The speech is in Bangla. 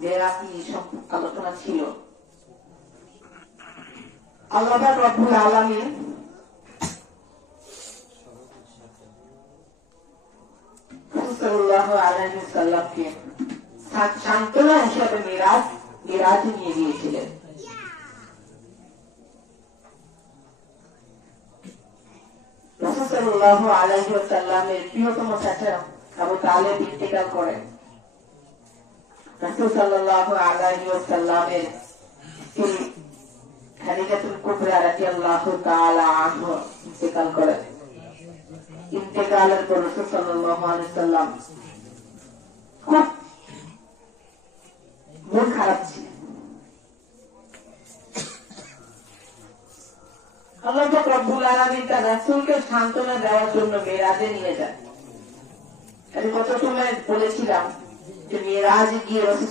মেরাকি আলোচনা ছিল। আল্লাহ রব্বুল আলামিন সাল্লাল্লাহু আলাইহি ওয়াসাল্লামকে সান্ত্বনা হিসেবে মিরাজ নিয়ে গিয়েছিলেন। রাসূল সাল্লাল্লাহু আলাইহি ওয়াসাল্লামের প্রিয়তম চাচা আবু তালেব ইন্তেকাল করেন। রাসূল সাল্লাল্লাহু আলাইহি ওয়াসাল্লামের স্ত্রী খাদিজাতুল কুবরা রাদিয়াল্লাহু তাআলা আনহা ইন্তেকাল করেন। ইন্তেকালের পর রাসূল সাল্লাল্লাহু আলাইহি ওয়াসাল্লাম খুব মন খারাপ ছিল। আল্লাহ পাক রব্বুল আলামিন তার রাসূলকে সান্ত্বনা দেওয়ার জন্য মেরাজে নিয়ে যান। আমি কত সময় বলেছিলাম যে মেরাজে গিয়ে রাসূল